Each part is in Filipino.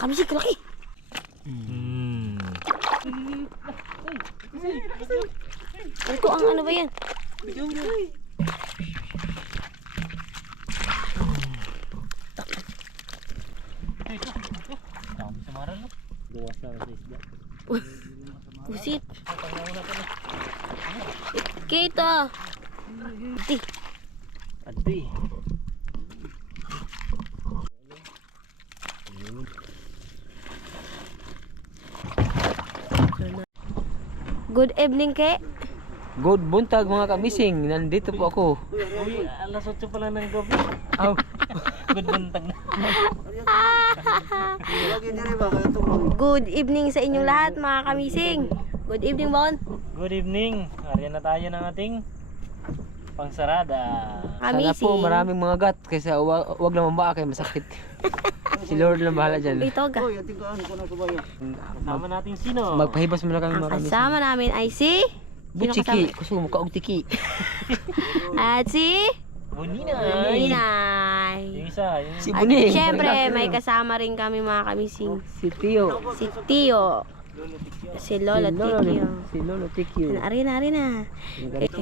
kamising, kalaki. Ito ang ano ba yan? Luwas lang sa isda. Busit. Kita. Ati. Adi. Good evening, Ke. Good buntag mga kamising. Nandito po ako. Uy, alas 8 pala ng gabi. Aw. Good buntag na. Good evening sa inyong lahat, mga kamising. Good evening, Bon. Good evening. Ariyan na tayo ng ating pangsarada. Sana po maraming mga gat kaysa wag naman ba kay masakit. Si Lord lang bahala dyan. Ito ga. Kasama natin sino? Magpahibas muna kami Ang mga kamising. kasama namin ay si... Butchiki. Gusto mo kaog tiki. At si... Buninay. Ninay. Yung isa. Si At Buning. syempre, may kasama rin kami mga kamising. Si Tio. Si Tio. Si Lola Tio. Si Lolo Tikyo. Ari na.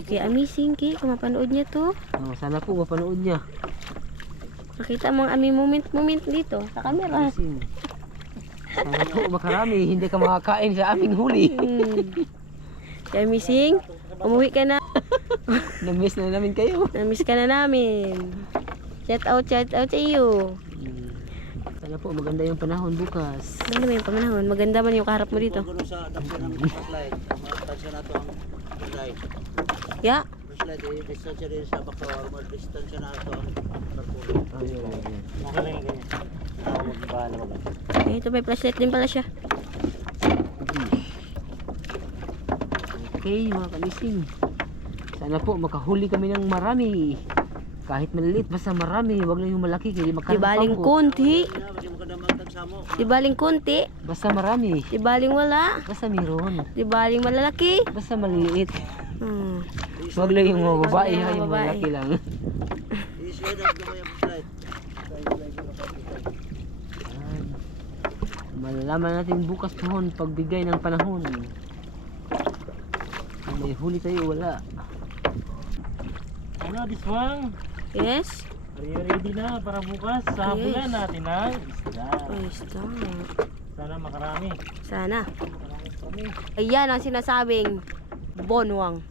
Kaya amazing, Ki. Kung mapanood niya to. Oh, sana po mapanood niya. Nakita mo ang aming moment dito sa camera. Kamising. Sana po makarami. Hindi ka makakain sa aming huli. Kaya amazing, umuwi ka na. Na-miss na namin kayo. Namiss ka na namin. Shout out sa iyo. Sana po maganda yung panahon bukas. Ano ba yung pamanahon? Maganda man yung kaharap mo dito. Ya. Magaling ganyan. Magbahala mo ba? Ito may flashlight din pala siya. Okay mga kamising. Sana po makahuli kami ng marami. Kahit maliliit basta marami. Huwag lang yung malaki kaya Di magkaroon baling pa po. konti. Di baling konti. Basta marami. Di baling wala. Basta meron. Di baling malalaki. Basta maliliit. Hmm. Huwag lang yung mga babae Yung ha. mga Yung babae. malaki lang. Ayan. Malalaman natin bukas pohon pagbigay ng panahon. Kung may huli tayo wala. Ano, Diswang? Yes. Are you ready na para bukas? Sa hapunan Yes. natin ang isda. Ay, stop. Sana makarami. Sana. Ayan ang sinasabing Bonwang.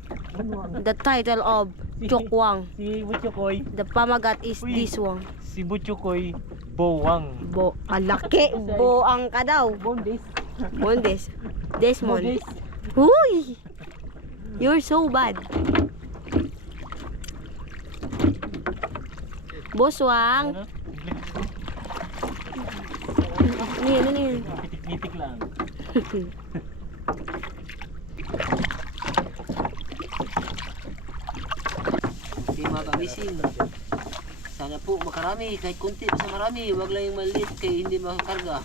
The title of Chokwang. Si Butchokoy. The pamagat is Uy. this one. Si Butchokoy Bowang. Alaki. Boang ka daw. Bondis. Mondes. Desmond. Huy! You're so bad. Boss Wang. Ano? Ano yan? Pitik-pitik lang. Okay mga kamising. Sana po makarami. Kahit konti basta marami. Huwag lang yung maliit kaya hindi makakarga.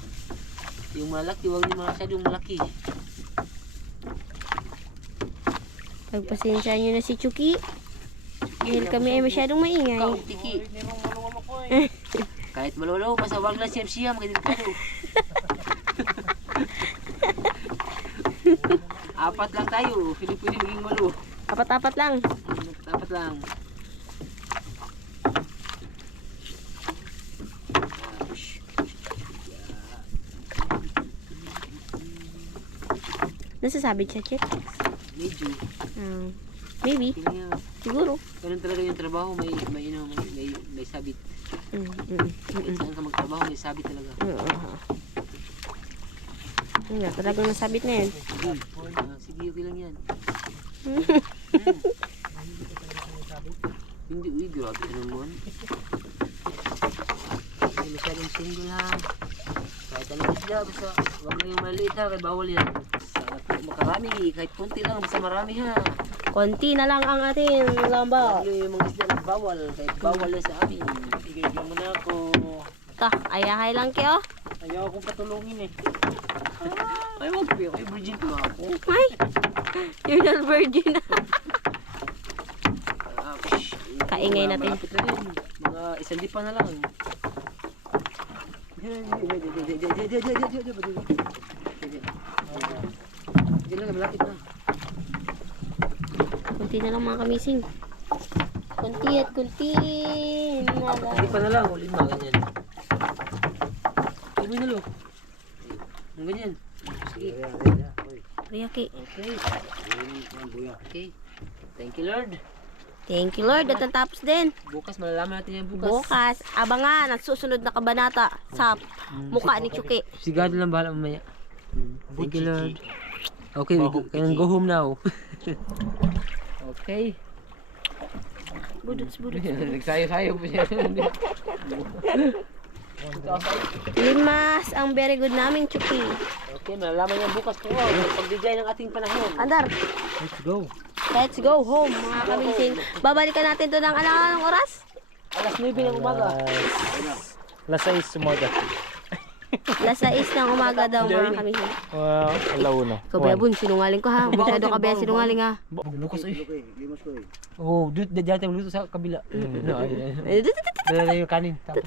Yung malaki huwag yung masyadong malaki. Pagpasensya nyo na si Chucky. Dahil kami ay masyadong maingay. Kaog tiki. Kahit malolo basta huwag lang siyam-siyam kahit delikado. Apat lang tayo. Hindi pwede maging malo. Apat-apat lang. Dapat lang. Nasasabi siya, Chet? Medyo. Maybe. Kaya Siguro. ganun talaga yung trabaho. May sabit. Kahit saan ka magtrabaho, may sabit talaga. Wala, talagang nasabit na yan. Sige, okay lang yan. Hindi, uy, grabe ka naman. Hindi masyadong single ha. Kahit anong isda, basta huwag lang yung maliit ha, kaya bawal yan. Sana po makarami, kahit konti lang, basta marami ha. Konti na lang ang ating lamba. Huwag lang yung mga isda na bawal, kahit bawal yan sa amin. Igay lang muna ako. Ta, ayahay lang kayo. Ayaw akong patulungin eh. Ay, wag po, ay virgin pa ako. Ay, you're not virgin. Kaingay natin. Malapit na rin, mga isang lipa na lang. Diyan lang, malapit na. Kunti na lang mga kamising. Kunti at kunti na lang. Hindi pa na lang, ulit mga ganyan. Sabi na lo. Ang ganyan. Sige. Riyaki. Okay. Okay. Thank you, Lord. Thank you Lord. At natapos din. Bukas, malalaman natin yan bukas. Bukas, abangan at susunod na kabanata sa mukha ni Chuki. Si God lang bahala mamaya. Thank you, Lord. Okay, we can go home now. Okay. Budots. Nagsayo-sayo po siya. Limas ang very good naming Chuki. Okay, malalaman yan bukas po. Pagbigay ng ating panahon. Andar, Let's go. let's go home mga kamising. Babalikan natin to ng anong oras? Alas 9 ng umaga. Alas 6 umaga. Alas 6 ng umaga daw mga kamising. Wow, alauna. Kabayabon, sinungaling ko ha. Masyado ka ba sinungaling ha. Bukas ay. Oh, dito dyan tayo magluto sa kabila. No, dala yung kanin. Tapos.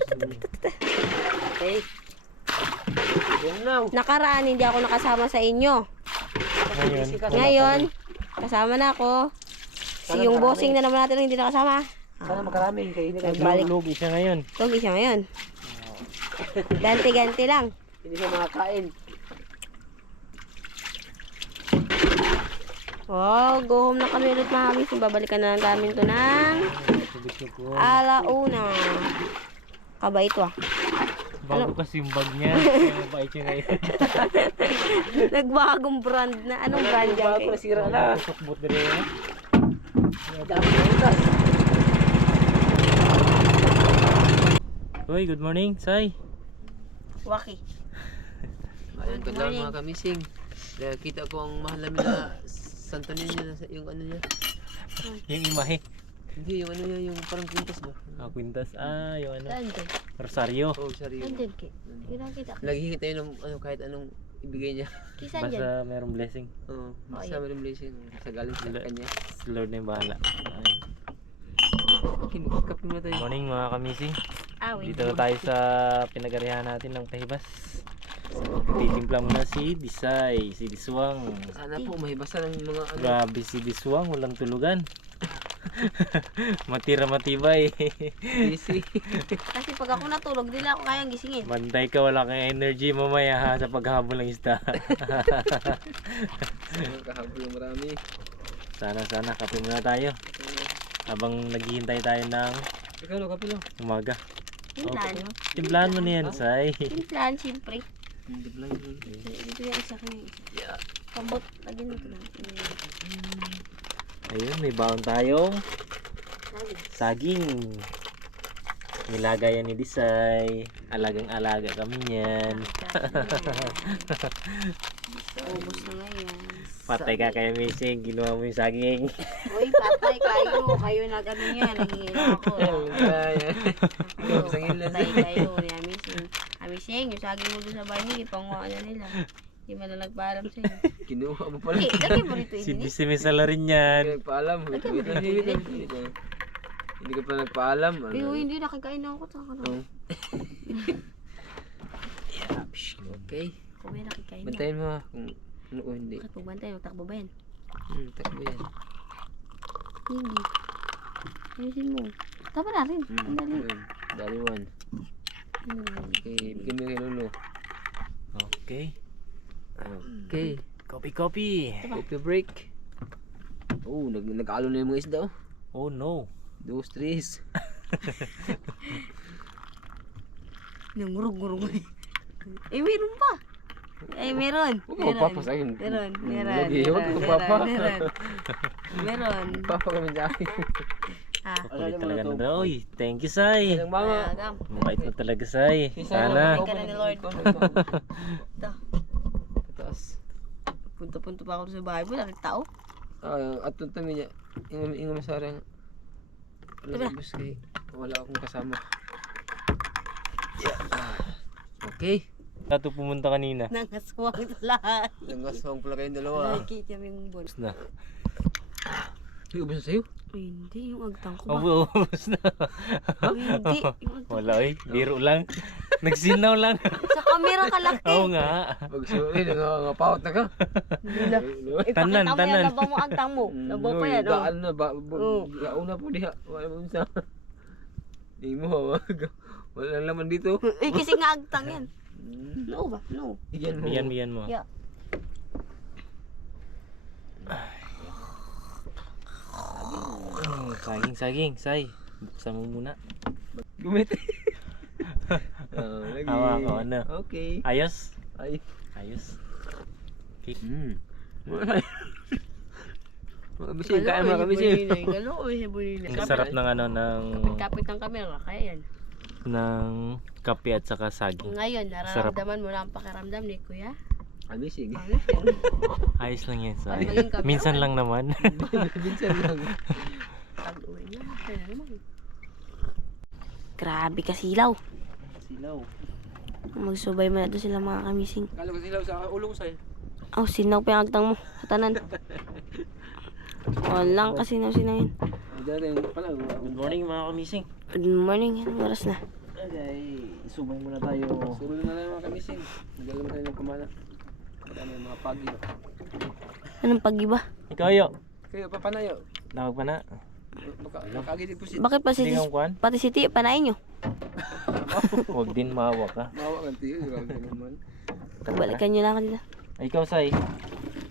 Okay. Yan now. Nakaraan hindi ako nakasama sa inyo. Ngayon, Ngayon, kasama na ako. Si yung bossing na naman natin ang hindi nakasama. Sana makarami kayo hindi kayo. Nagbalik. lugi siya ngayon. Tugi siya ngayon. Ganti-ganti lang. Hindi siya makakain. Wow, go home na kami ulit mga kamising. Babalikan na lang namin to ng alauna. Kabait wa. Bago kasi yung bag niya. Kaya mabait siya ngayon. Nagbagong brand na. Anong brand yan? Bago na sira na. Sukbot na rin. Dami na utas. Uy, good morning, Sai. Waki. Ayun ka lang mga kamising. Kaya kita ko ang mahal namin na Santo Niño, yung ano niya. Yung imahe. Hindi, yung ano niya, yung parang quintas ba? Ah, kwintas. Ah, yung ano. Saan din? Rosario. Oh, sorry. Saan din ki? Kita. Lagi kita yun ng ano, kahit anong ibigay niya. Kisan dyan? Basta merong blessing. Oo, basta meron blessing sa galing sa kanya. Si Lord na yung bahala. Ay. Kinukap mo tayo. Morning mga kamising. Awin. Dito na tayo sa pinagarihan natin ng Pahibas. Titimpla muna si Disay, si Diswang. Sana po mahibasa ng mga ano. Grabe si Diswang, walang tulugan. Matira matibay. Busy. Kasi pag ako natulog, di lang ako kayang gisingin. Bantay ka, wala kang energy mamaya ha, sa paghahabol ng isda. Kahabol yung marami. Sana, kape muna tayo. Habang naghihintay tayo ng Ikaw lo, kapilo. umaga. Timplahan. Timplahan mo na yan, Say. Timplahan, siyempre. Hindi pala yun. Ito yung isa ka na yung isa. Yeah. Pambot, lagyan mo ito na. Ayun, may baon tayong saging. Nilaga yan ni Disay. Alagang-alaga kami niyan. Ubus na ngayon. Patay ka kay Missing, ginawa mo yung saging. Uy, patay kayo. Kayo nag-ano niya, nangingin ako. Patay kayo. Amising, yung saging mo doon sa bahay niya, ipanguha na nila. Hindi mo na nagpaalam sa'yo. Kinuha mo pala. Eh, lagay mo rito Si ini. Disay may sala rin yan. Nagpaalam. Wait lang. Hindi ka pa nagpaalam. Eh, hindi, nakikain na ako. Saka na. Okay. Kung may nakikain na. Bantayin mo ha, kung ano o hindi. Bakit pagbantay, magtakbo ba yan? Takbo yan. Hindi. Ayusin mo. Tama na rin. Ang dali. Dali one. Okay, bigyan mo kay Lolo. Okay. Okay. Coffee. Coffee break. Oh, nag-alo na yung mga isda oh. Oh no. 2, 3. Nangurog-ngurog eh. Eh, meron pa. Ay, meron. Huwag ka papasahin. Meron. Lagi, huwag ka papa. Meron. Papa kami sa akin. Ah. Kulit talaga na daw. Uy, thank you, Say. Ang mga. Agam. Mabait mo talaga, Say. Sana. Ka na ni Lord. Ito. Taas. Punta-punta pa ako sa bahay mo. Nakit tao. At tuntami niya. Ingam masarang. Diba? Wala akong kasama. Okay. Tato pumunta kanina. Nangaswang ito lahat. Nangasawang pala kayong dalawa. Nakikita mo yung bon. Na. Hindi ko ba sa'yo? Ay, hindi. Yung agtang ko ba? Ubus na. Ay, hindi. Yung agtang. Wala eh. Biro lang. Nagsinaw lang. Sa kamera kalaki. Oo nga. Pagsulit, nangangapawat na ka. Ipakita Tanan, mo tanan. yan. Labaw mo agtang mo. Labaw pa yan. Oh. Daan na ba? Oo. Gauna po diha. Wala mo sa. Di mo wala nang laman dito. Eh, kasi nga agtang yan. No ba? No. Iyan mo. Biyan mo. Yeah. Saging. Say. Buksan mo muna. Gumit. Lagi. Hawa ko, ano? Okay. Ayos? Ay. Ayos. Okay. Mga bisig, kain mga kabisig. Galo, si Bonina. Ang sarap ng ano, ng Kapit ng kamera, kaya yan. kape at saka saging. Ngayon, nararamdaman mo na ang pakiramdam ni Kuya. Kabisig. Ano yan? Ayos lang yan, Say. Maging kape. Minsan lang naman. Minsan lang. Pag-uwi niya, kaya naman. Grabe kasilaw. Silaw. Magsubay mo na doon sila mga kamising. Kala ko silaw sa ulo ko sa'yo. Oh, sinaw pa yung agtang mo. Katanan. Walang kasinaw yun. Good morning mga kamising. Good morning. Anong oras na? Okay, subay muna tayo. Sulo na lang mga kamising. Nagalam tayo ng kumana. Wala na yung mga pagi. Anong pag-iba? Ikaw yo. Kayo, papanayo. Tawag pa na. Makagilid po si... Bakit pa si Hindi kang kwan? pati si Tiyo, panain nyo? Huwag din maawa ka. Mawa ka tiyo. Grabe naman. Balikan nyo lang kanila. Ay, ikaw, Say.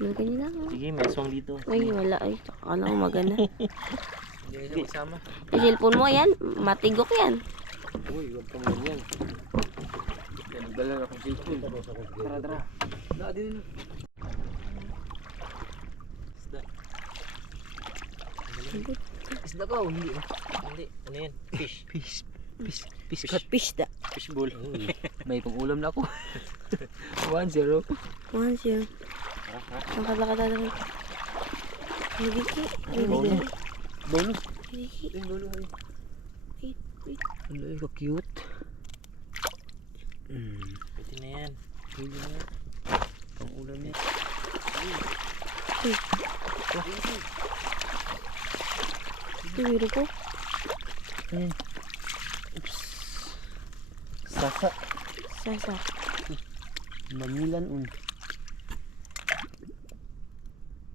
Balikan nyo lang. Sige, may aswang dito. Ay, wala. Ay, akala ko maganda. Hindi na siya magsama. Yung cellphone mo yan, matigok yan. Uy, huwag ka muna yan. Yan, dala na akong cellphone. Tara. Na, din. Isda ko, hindi. Hindi, ano yan? Fish. Fish da. Fish bowl. May pang-ulam na ako. 1-0. Once yun. Ang kalakata na rin. Hidiki. Hidiki. Bonus. Hidiki. Ayun, bonus. Wait, wait. Ano yung cute? Pwede na yan. Pwede na. Pang-ulam niya. Tuwiro ko. Ayun. Sasa. Sasa. Manilan un.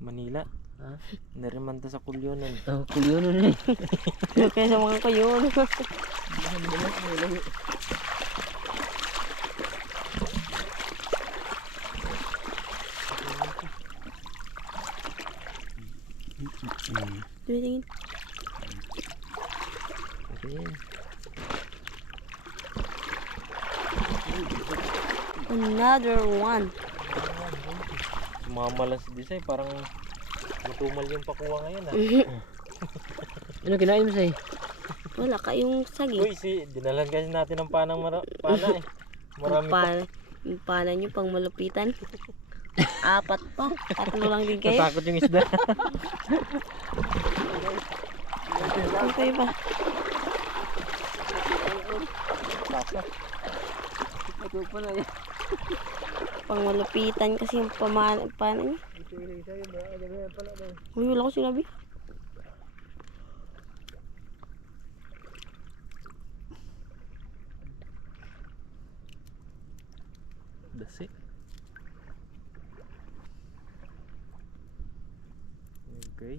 Manila. Ha? Narimanta sa kulyonan. Oh, kulyo nun eh. Kaya sa mga kayo. Tingin. Ayun. Another one. Sumama lang si Disay, parang matumal yung pakuha ngayon ah. Ano kinain mo sa'yo? Wala kayong sagi. Uy, dinalan kasi natin ng panang pana eh. Marami pa. Yung pana nyo pang malupitan. Apat pa. Tatlo lang din kayo. Natakot yung isda. Okay ba? Ito pa na yan. Pang malupitan kasi yung pana nyo. Uy, wala ko sinabi. Dasi. Okay,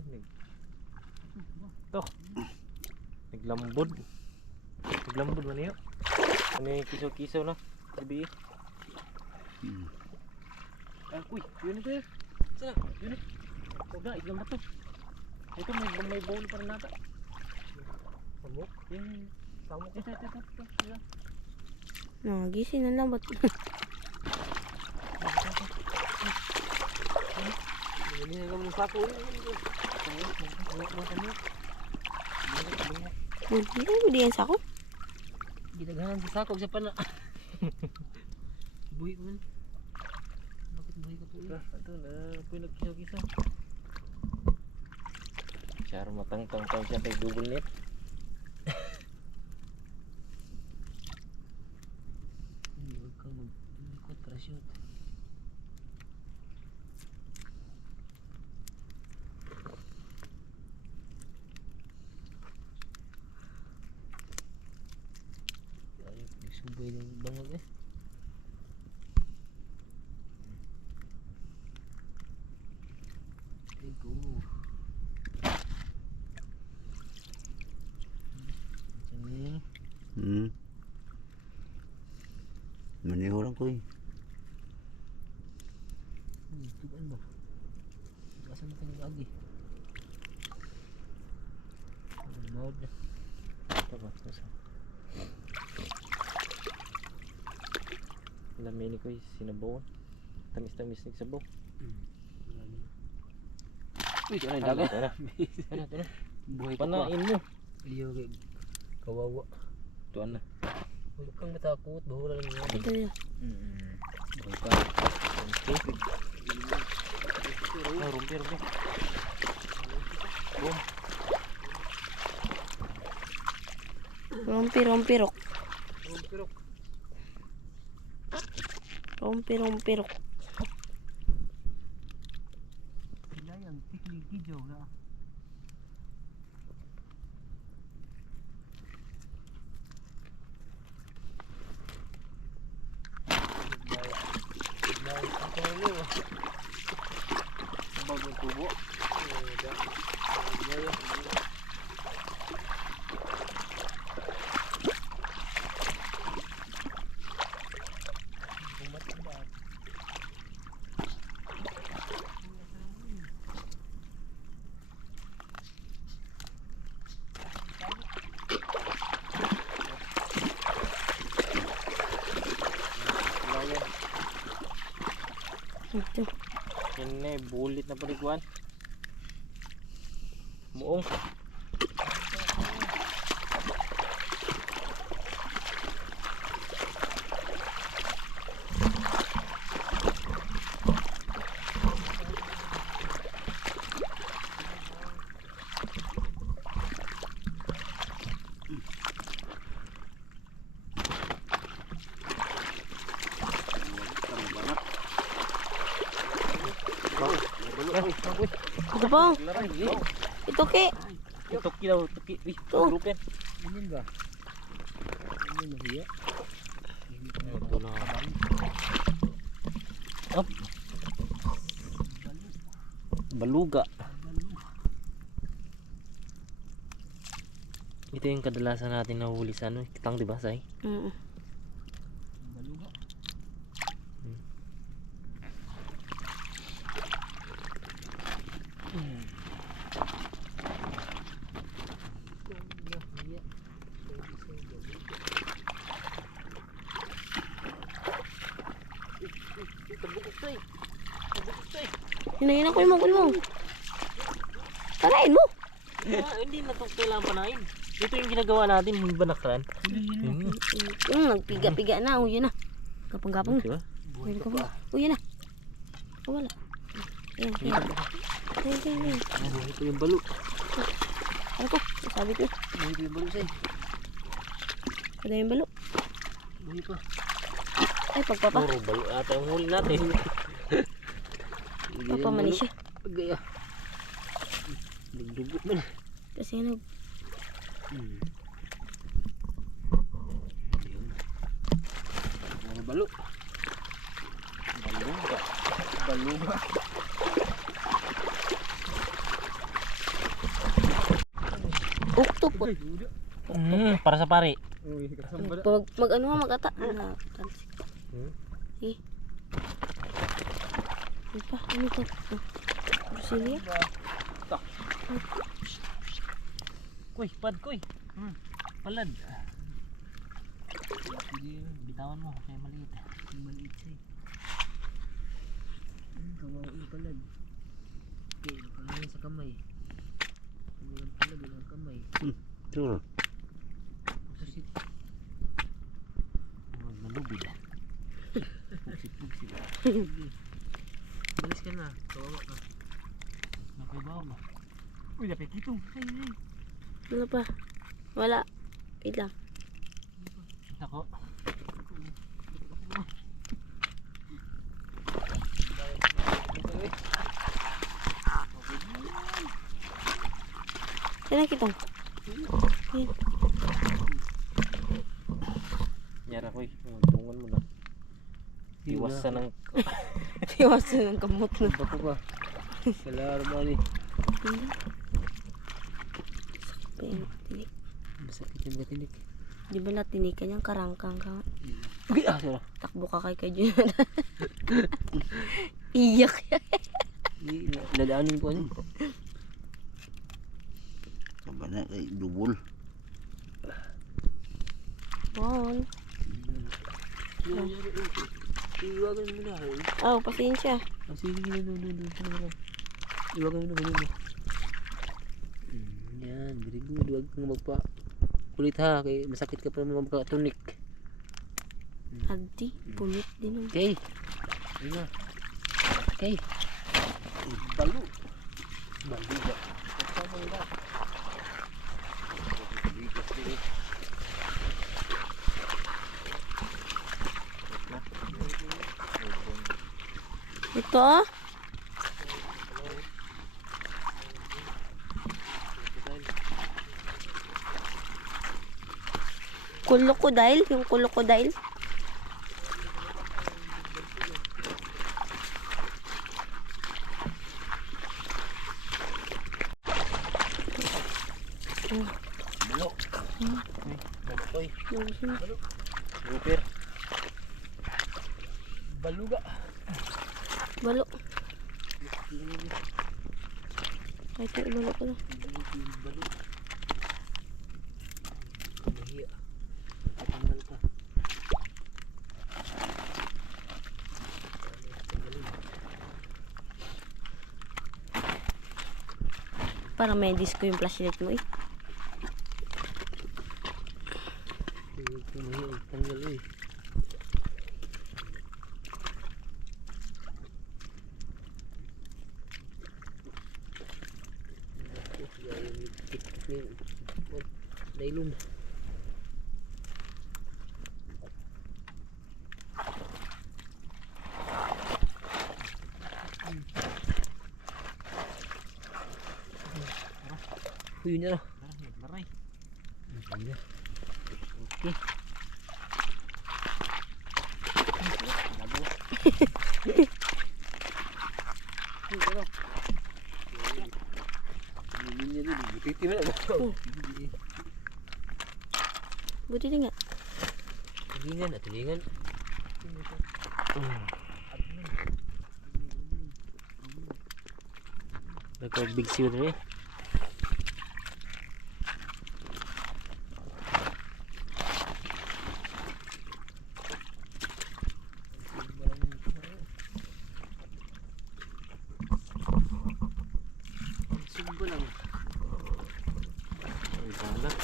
naglambod. Naglambod man yun. Ano yung kisaw-kisaw na? Sabi uy, yun ito eh. Sana, yun eh. Huwag na, iglang bato. Ito, may bowl pa rin nata. Samok? Yun, samok. Ito. Nagising na lang. Ba't? Hindi na naman sako. Hindi yan sa ako. Ginagahan sa sako sa pana. Buhi ko man. Bakit buhi ka po yun? Ito na, po yung nagkisaw-kisaw. Char matang-tang siya kay double net. Huwag kang mag-ikot para shoot. koy. Tugan ba? Kasan na tayo lagi? Maud na. Ito ba? Lamay ni ko sinabaw. Tamis-tamis ng sabaw. Uy, ito na yung dagat. Ito na. Buhay ka pa. Panain mo. Iyo, kawawa. Tuan na. Huwag kang matakot. Bahura lang yan. Ito yun. Buhay ka. Okay. Ah, rumpi. Rompirok. Pirok. Rompirok. Ilayang tikling hijau na. Bagong tubo. Ito. Yan na bulit na paliguan. Muong. Ito po. Ito ke. Tuki daw, tuki. Uy, Ito. grupin. Ini ba? Ini mahiya. Ito na. Up. Baluga. Ito yung kadalasan natin nahuli sa ano, kitang, di ba, Sai? Baluga. Hinayin ako mo. Tarain mo. Hindi na ito kailangan panain. Ito yung ginagawa natin, yung banakran. Nagpiga-piga na. Uy, yun na. Gapang-gapang na. Diba? Uy, yun na. Wala. Ayan. Ito yung balo. Ano ko? Sabi ko. Ito yung balo say. Kada yung balo. Buhay pa. Ay, pagpapa. Puro balo ata yung huli natin. Papamani siya. Agay ah. Nagdugo man. Kasi ano. Balo. Baluga. Uktupot. Para sa pare. Mag ano magata. Eh. Ano pa? Ano to? Brusilia? Kuy, pad, kuy. Palad. Bitawan mo, kaya maliit. Maliit siya. Kawawa yung palad. Okay, nakahain sa kamay. Walang palad, walang kamay. Sure. Pusit. Malubid. Pugsit. Malis ka na. Kawawa ka. Nakabaw mo. Uy, lapit dito. Ay. Ano pa? Wala. Wait lang. Ako. Saan kitong? Nyara ko eh. Tungan mo na. Iwasan ng... Iwasan ng kamot na. Bako ka. Kalarma ni. Tinik. Masakit yung katinik. Di ba natinikan yung karangkang ka? Okay, sarap. Takbo ka kay Jonathan. Iyak yan. Nadaanin ko ano. Saba na kay dubol. Bon. Iwagan mo na. Oh, pasensya. Sige, iwagan mo na. Yan, very good. Huwag kang magpa kulit ha, kaya masakit ka pa naman magkatunik. Hadi, pulit din. Okay. Ayun na. Okay. Balo. Balo ba? Ito ah. Crocodile, yung crocodile. Balo. Balo. Balo. Super. Baluga. Balo. Ay, ito ibalo ko na. Balo. Mahiya. Patanggal ka. Parang may disco yung flashlight mo eh. Mahiya. Tanggal eh. Nailong. Huy niya na. Maray. Okay. Buti din nga. Tulingan at tulingan. Record big seal eh. Sumbo lang. Ay, banak.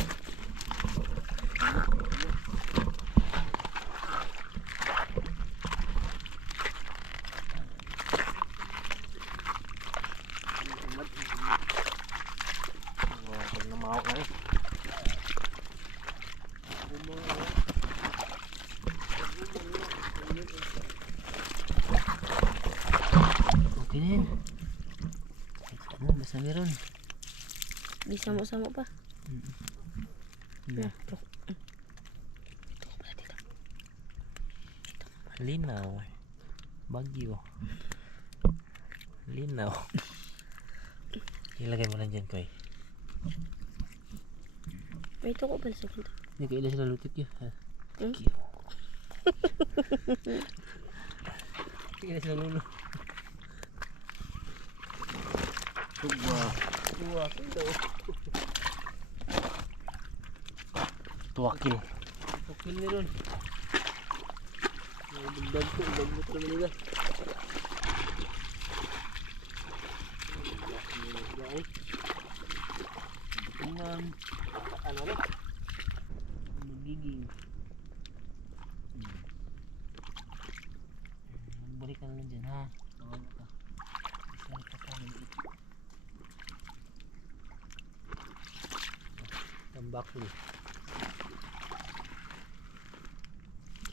Pag namahok na eh. Okay na yun. Ano, basta meron. Di samo-samo pa. Na. Ito. Linaw. Bagyo. Linaw. Ilagay mo lang dyan, Koy. May ito ko pala sa kita. Hindi ka ilan sila lutik yun. Ha? Hmm? Ilan sila lulo. Suba. Tuwakil. Tuwakil meron. Dagdag ko. Dagdag mo talaga nila. Ano rin? Magiging. Balik ka na lang dyan ha. Tawag ka. Isang ka pa maliit. Tambak ko.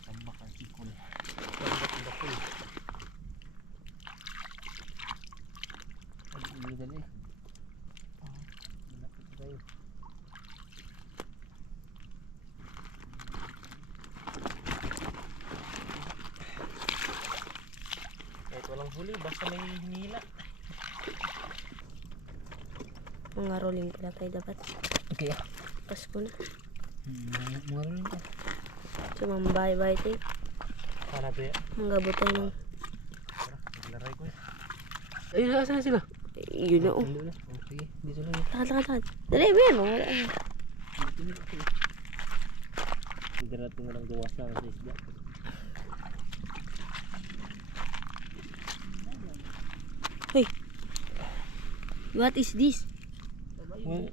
Tambak ang sikol. Tambak ko. Ay, illegal eh. Malapit tayo. Kahit walang huli, basta may hinihila. Mga rolling pala tayo dapat. Okay ah. Pasko na. Mga rin ka. Sumambay-bay tayo. Para to ya. Manggabot tayo ng... Laray ko. Ayun, saan na sila? Yun na oh. Nandun na. Oh, sige, dito lang. Lakad. Dali, Ben. Wala na. Hindi natin walang gawas na sa isda. What is this? Well,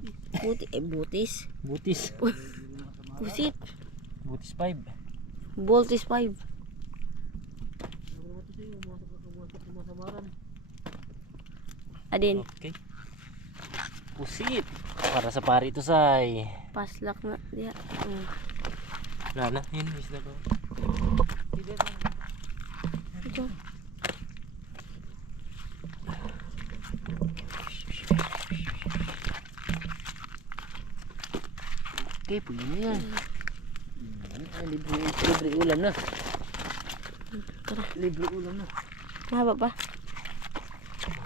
Butis. butis. Pusit. Butis 5. Boltis 5. Adin. Okay. Pusit. Para sa pari ito say. Paslak na. Diya. Wala na. Yun, isda ba? Ito. Okay, pwede na yan. Libre ulam na. Tara. Libre ulam na. Mahaba pa.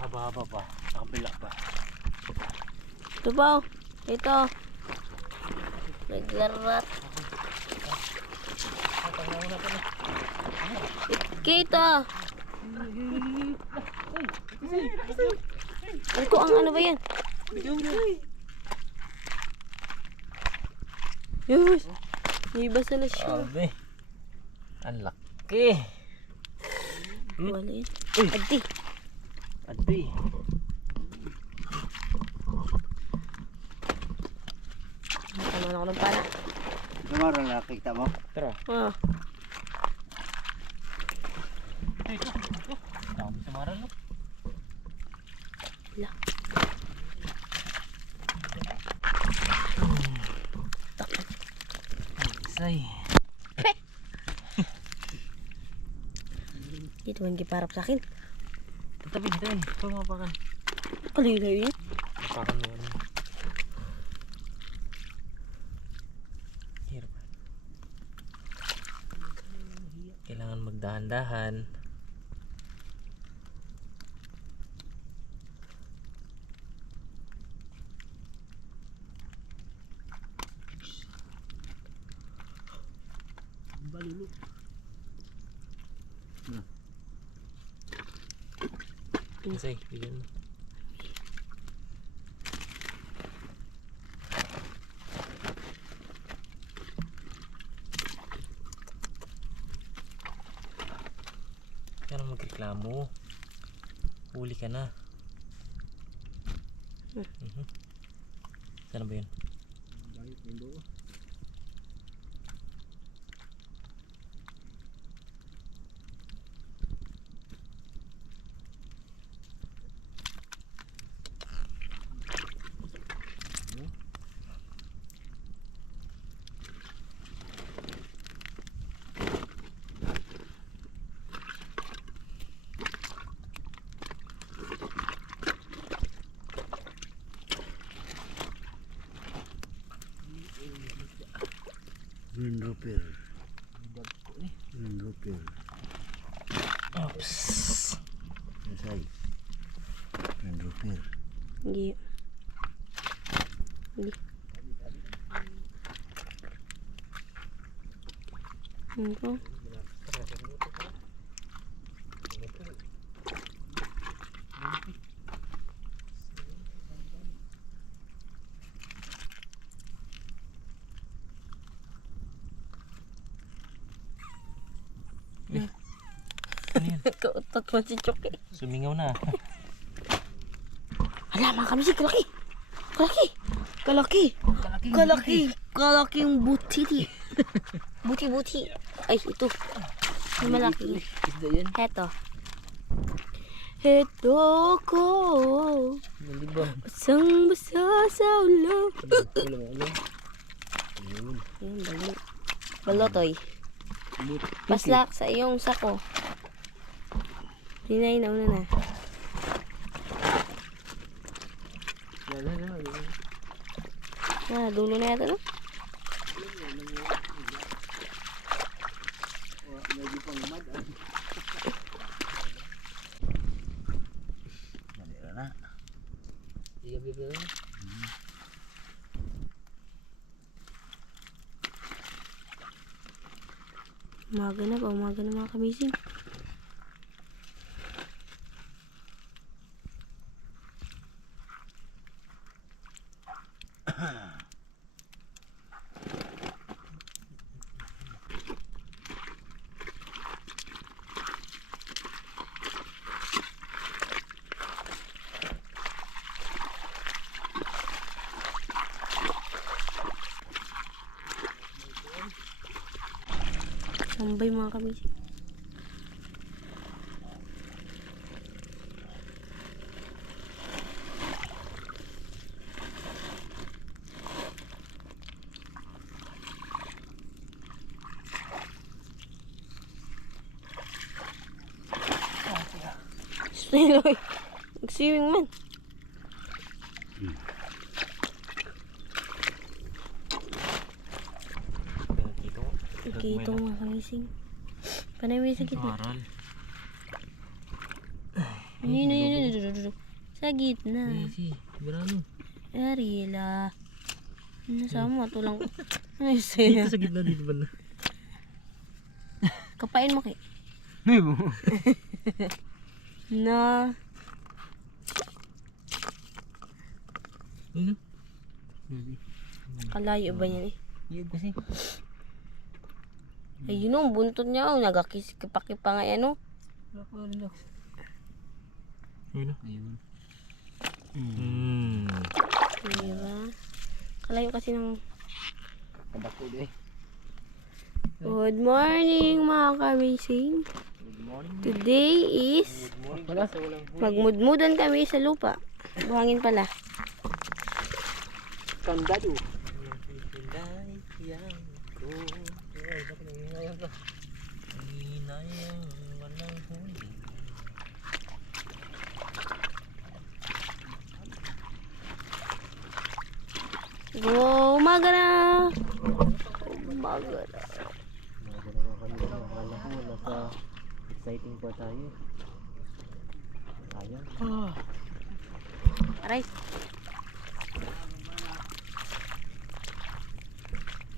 Mahaba-haba pa. Sa kabila pa. Ito pa oh. Ito. Naglarat. Kita. Ito ang ano ba yan? Yes. Ibasa na siya. Sabi. Ang laki. Wala yan. Uy. Adi. Adi. Tama na ako ng pana. Kamara na nakikita mo? Tara. Ah. Dami sa maran no? Wala. Say. Dito man giparap sa akin. Tatabi dito yun. Ito mapakan. Kalilayo yan. Mapakan mo ano. Hirap. Kailangan magdahan-dahan. Balulu. Say, bigyan mo. Kaya na magreklamo. Huli ka na. Saan ba yun? Green Roper. Green Roper. Oops. Nasay. Green Roper. Hindi. Hindi. Ito. Ano yan? Tutot mo si Choki. Sumingaw na. Hala, mga kamisig, kalaki. Kalaki yung buti. Buti. Ay, ito. Yung malaki. Isda yan. Heto. Heto ko. Nalibang. Basang-basa sa ulo. Ulam. Ayun, balo. Balotoy. Paslak sa iyong sako. Hinay na una na. Ah, dulo na yata no? Malira na. Bibigyan na. Umaga na mga kamising. Tambay mga kamising. Stiloy. Nag-swimming man. Kita mga kamising. Panay mo sa gitna. Aral. Ayun. Sa gitna. Si, berano. Arila. Nasama, tulang. Ay, sa'yo. Sa gitna dito ba? Kapain mo kay. Ay mo. Na. Ano? Kalayo ba yan eh? Iya kasi. Ayun o, buntot niya o. Nagkikipa-kipa nga yan o. Ayun. Ayun. Diba? Kalayo kasi ng... Kadako di. Good morning mga ka-racing. Today is... Magmudmudan kami sa lupa. Buhangin pala. Kandado. Wow, umaga na! Umaga na. Akala ko naka-exciting pa tayo. Sayang. Aray.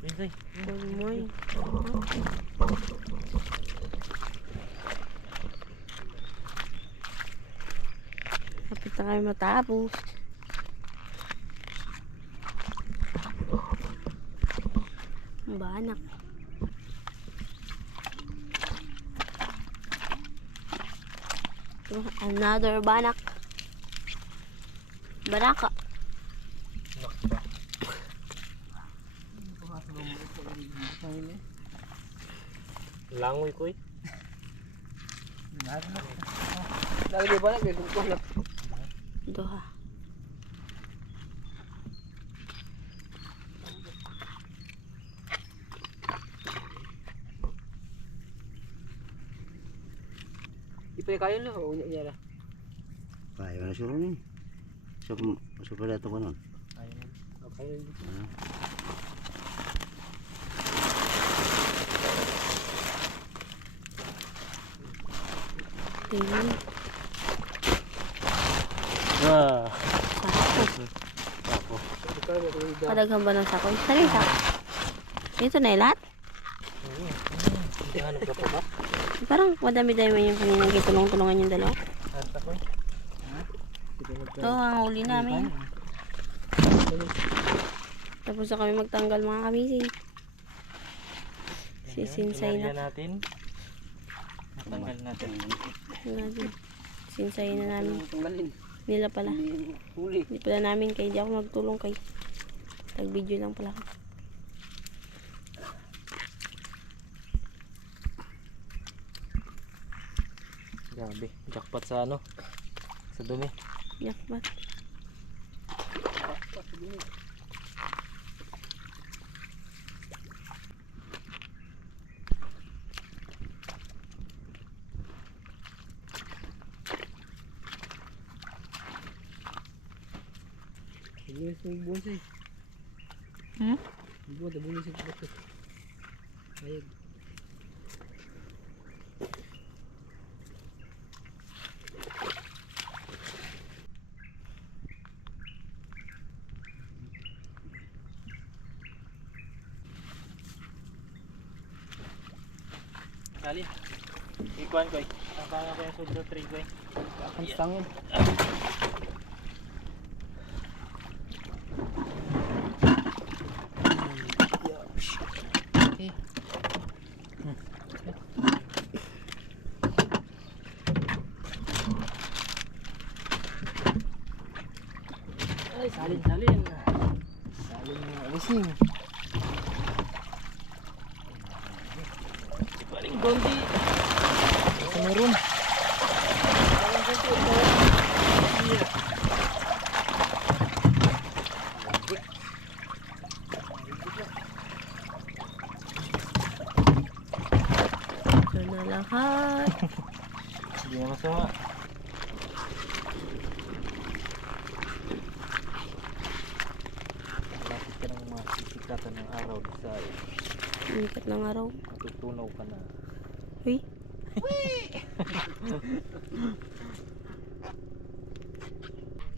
Minsan. Good morning. Kapit na kayo matapos. Banak. Another banak. Banaka. Langoy ko eh. Lagi ba na kung kulap. Doha. Ipay kayo na o unya niya. Kaya na siguro ni. So pala ito ko nun. Ayun. Okay. Ayun. Sako. Padaghan ba ng sako? Saan yung sako? Ito na yung lahat? Hindi hanap ka pa ba? Parang madami-dami man yung kaninang kitulong-tulungan yung dalawa. Hanap ko eh. Ito ang uli namin. Tapos na kami magtanggal mga kamising. Sisinsay na. natin. Natanggal natin. Sinsay na namin. Tanggalin. Nila pala. Huli. Hindi pala namin kay di ako nagtulong kay. Tag-video lang pala ako. Grabe. Jackpot sa ano? Sa dumi. Yakbat. Ini yung bonsai. Buat ada bunyi sedikit. Ayo. Salin. Ikuan ko eh. Ang kaya ko yung sudlo 3 ko eh. Ang stangin. Okay. Ay, salin, salin. Saling alising. Paring gondi. Sa meron. Ito na lahat. Hindi na masama. Lapit ka ng mga sisikatan ng araw sa Umikat ng araw. matutunaw ka na. Uy.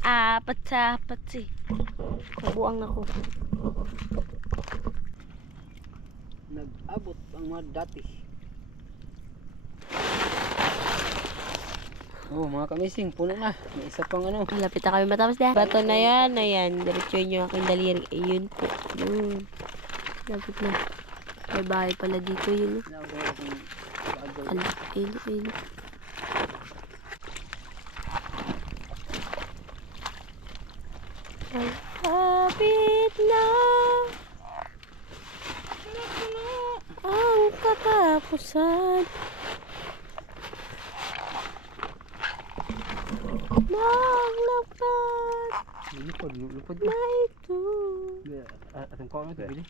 Apat sa apat si. Nabuang ako. Nag-abot ang mga dati. Oh, mga kamising, puno na. May isa pang ano. Malapit na kami matapos dahil. Bato na yan, ayan. Diretsuin nyo aking daliri. Ayun po. Yun. Lapit na. May bahay pala dito yun. Ayun, ayun, ayun. Malapit na ang katapusan. Maglapad Lupad, lupad na ito. Atong ko ano ito, Billy?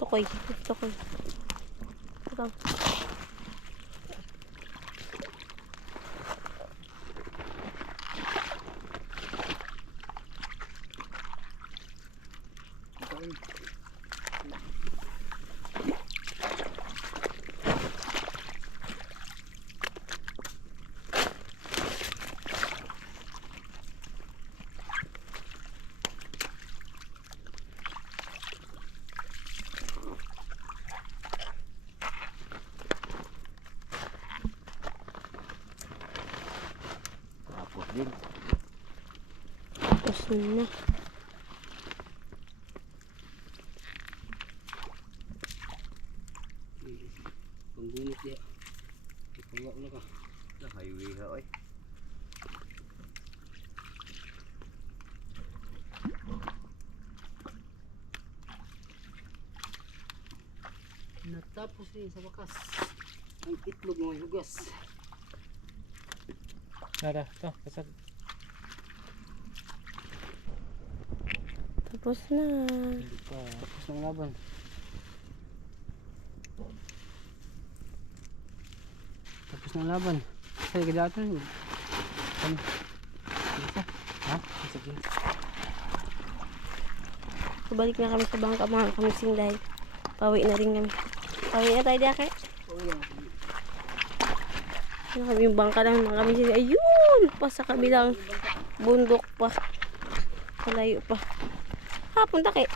Tukoy. Tukoy. Ito. Tapos din. Tapos na. Panggunit niya. Ipagawa ko na ka. Highway ha, oy. Natapos din sa wakas. Ang itlog ng may hugas. Nara, ito, kasag. Tapos na. Hindi pa. Tapos ng laban. Tapos ng laban. Kasi gadato yun. Ano? Isa? Ha? Sige. Balik na kami sa bangka mga kamising dahil pawi na rin kami. Pawi na tayo dake. Oh yan. Ano kami yung bangka ng mga kamising. Ayun! Pa sa kabilang bundok pa. Malayo pa. Ha, punta kay.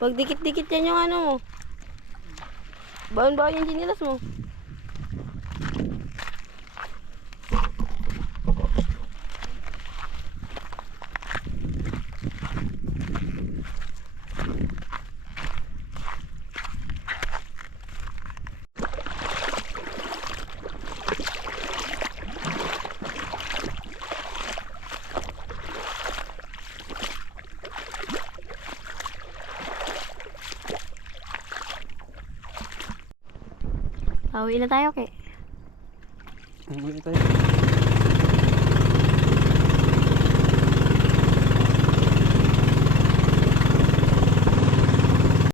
Pag dikit-dikit yan yung ano mo. Baon-baon yung sinilas mo. Pauwi na tayo, kay. Uwi na tayo.